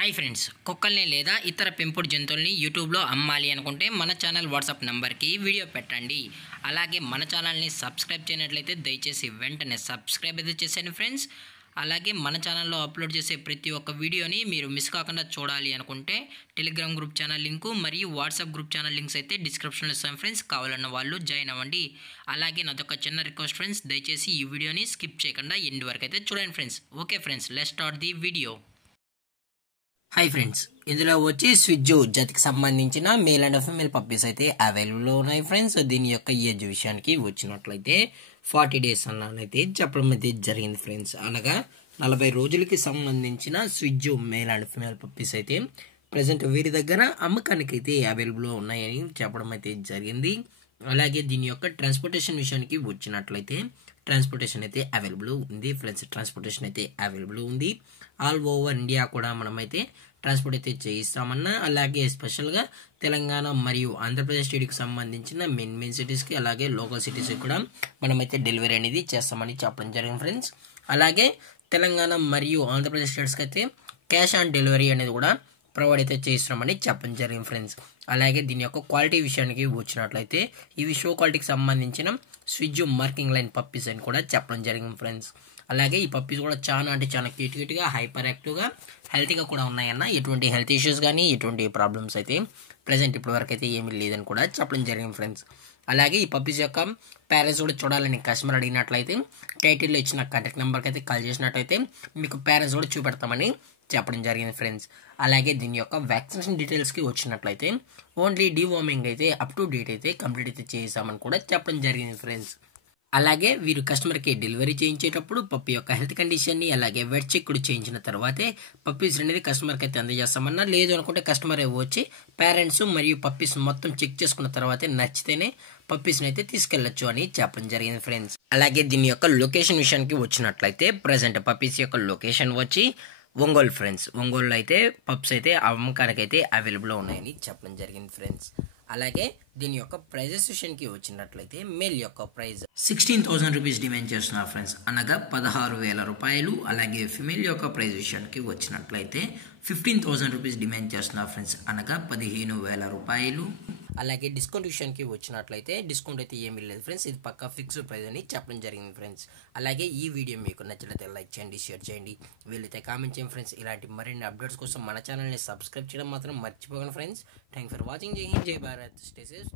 Hi friends, కుక్కల్ని లేదా ఇతర పెంపుడు జంతువుల్ని యూట్యూబ్లో అమ్మాలి అనుకుంటే మన ఛానల్ వాట్సాప్ నెంబర్కి వీడియో పెట్టండి. అలాగే మన ఛానల్ని సబ్స్క్రైబ్ చేయనట్లయితే దయచేసి వెంటనే సబ్స్క్రైబ్ అయితే చేసేయండి ఫ్రెండ్స్. అలాగే మన ఛానల్లో అప్లోడ్ చేసే ప్రతి ఒక్క వీడియోని మీరు మిస్ కాకుండా చూడాలి అనుకుంటే టెలిగ్రామ్ గ్రూప్ ఛానల్ లింకు మరియు వాట్సాప్ గ్రూప్ ఛానల్ లింక్స్ అయితే డిస్క్రిప్షన్లో ఇస్తాను ఫ్రెండ్స్. కావాలన్న వాళ్ళు జాయిన్ అవ్వండి. అలాగే నాదొక చిన్న రిక్వెస్ట్ ఫ్రెండ్స్, దయచేసి ఈ వీడియోని స్కిప్ చేయకుండా ఎండ్ వరకు అయితే చూడండి friends. Okay friends, let's start the video. Hi friends, ఇందులో వచ్చి స్విజ్జు జాతికి సంబంధించిన మేల్ అండ్ ఫీమేల్ పప్పీస్ అయితే అవైలబుల్లో ఉన్నాయి ఫ్రెండ్స్. దీని యొక్క ఏజ్ విషయానికి వచ్చినట్లయితే 40 days అన్నైతే చెప్పడం అయితే జరిగింది ఫ్రెండ్స్. అనగా 40 రోజులకి సంబంధించిన స్విజ్జు మేల్ అండ్ ఫీమేల్ పప్పీస్ అయితే ప్రజెంట్ వీరి దగ్గర అమ్మకానికి అయితే అవైలబుల్లో ఉన్నాయని చెప్పడం అయితే జరిగింది. అలాగే దీని యొక్క ట్రాన్స్పోర్టేషన్ విషయానికి వచ్చినట్లయితే ట్రాన్స్పోర్టేషన్ అయితే అవైలబుల్ ఉంది ఫ్రెండ్స్. ట్రాన్స్పోర్టేషన్ అయితే అవైలబుల్ ఉంది. ఆల్ ఓవర్ ఇండియా కూడా మనమైతే ట్రాన్స్పోర్ట్ అయితే చేయిస్తామన్నా, అలాగే స్పెషల్గా తెలంగాణ మరియు ఆంధ్రప్రదేశ్ స్టేట్కి సంబంధించిన మెయిన్ సిటీస్కి అలాగే లోకల్ సిటీస్కి కూడా మనమైతే డెలివరీ అనేది చేస్తామని చెప్పడం జరిగింది ఫ్రెండ్స్. అలాగే తెలంగాణ మరియు ఆంధ్రప్రదేశ్ స్టేట్స్కి అయితే క్యాష్ ఆన్ డెలివరీ అనేది కూడా ప్రొవైడ్ అయితే చేస్తున్నామని చెప్పడం జరిగింది ఫ్రెండ్స్. అలాగే దీని యొక్క క్వాలిటీ విషయానికి వచ్చినట్లయితే ఇవి షో క్వాలిటీకి సంబంధించిన స్విజ్జు మార్కింగ్ లైన్ పప్పీస్ అని కూడా చెప్పడం జరిగింది ఫ్రెండ్స్. అలాగే ఈ పప్పీస్ కూడా చాలా క్యూట్గా హైపర్ యాక్టివ్గా హెల్తీగా కూడా ఉన్నాయన్న. ఎటువంటి హెల్త్ ఇష్యూస్ కానీ ఎటువంటి ప్రాబ్లమ్స్ అయితే ప్రజెంట్ ఇప్పటి వరకు అయితే ఏమీ లేదని కూడా చెప్పడం జరిగింది ఫ్రెండ్స్. అలాగే ఈ పప్పీస్ యొక్క పేరెంట్స్ కూడా చూడాలని కస్టమర్ అడిగినట్లయితే టైటిల్లో ఇచ్చిన కాంటాక్ట్ నెంబర్కి అయితే కాల్ చేసినట్లయితే మీకు పేరెంట్స్ కూడా చూపెడతామని చెప్పడం జరిగింది ఫ్రెండ్స్. అలాగే దీని యొక్క వ్యాక్సినేషన్ డీటెయిల్స్కి వచ్చినట్లయితే ఓన్లీ డివార్మింగ్ అయితే అప్ టు డేట్ అయితే కంప్లీట్ అయితే చేసామని కూడా చెప్పడం జరిగింది ఫ్రెండ్స్. అలాగే వీరు కస్టమర్కి డెలివరీ చేయించేటప్పుడు పప్పి యొక్క హెల్త్ కండిషన్ని అలాగే వెట్ చెక్ కూడా చేయించిన తర్వాతే పప్పీస్ అనేది కస్టమర్కి అయితే అందజేస్తామన్నా. లేదు అనుకుంటే కస్టమర్ వచ్చి పేరెంట్స్ మరియు పప్పీస్ మొత్తం చెక్ చేసుకున్న తర్వాతే నచ్చితేనే పప్పీస్ని అయితే తీసుకెళ్లొచ్చు అని చెప్పడం జరిగింది ఫ్రెండ్స్. అలాగే దీని యొక్క లొకేషన్ విషయానికి వచ్చినట్లయితే ప్రజెంట్ పప్పీస్ యొక్క లొకేషన్ వచ్చి ఒంగోలు ఫ్రెండ్స్. ఒంగోలులో అయితే పప్స్ అయితే అమ్మకానికి అయితే అవైలబుల్లో ఉన్నాయని చెప్పడం జరిగింది ఫ్రెండ్స్. అలాగే దీని యొక్క ప్రైజెస్ విషయానికి వచ్చినట్లయితే మేల్ యొక్క ప్రైజ్ 16,000 రూపీస్ డిమాండ్ చేస్తున్నారు ఫ్రెండ్స్, అనగా 16,000 రూపాయలు. అలాగే ఫిమేల్ యొక్క ప్రైజ్ విషయానికి వచ్చినట్లయితే 15,000 రూపీస్ డిమాండ్ చేస్తున్నారు ఫ్రెండ్స్, అనగా 15,000 రూపాయలు. అలాగే డిస్కౌంట్ విషయానికి వచ్చినట్లయితే డిస్కౌంట్ అయితే ఏమీ లేదు ఫ్రెండ్స్, ఇది పక్కా ఫిక్స్డ్ ప్రైస్ అని చెప్పడం జరిగింది ఫ్రెండ్స్. అలాగే ఈ వీడియో మీకు నచ్చినట్లయితే లైక్ చేయండి, షేర్ చేయండి, వీలైతే కామెంట్ చేయండి ఫ్రెండ్స్. ఇలాంటి మరిన్ని అప్డేట్స్ కోసం మన ఛానల్ని సబ్స్క్రైబ్ చేయడం మాత్రం మర్చిపోకండి ఫ్రెండ్స్. Thank for watching. జై హింద్, జై భారత్, స్టే సేఫ్.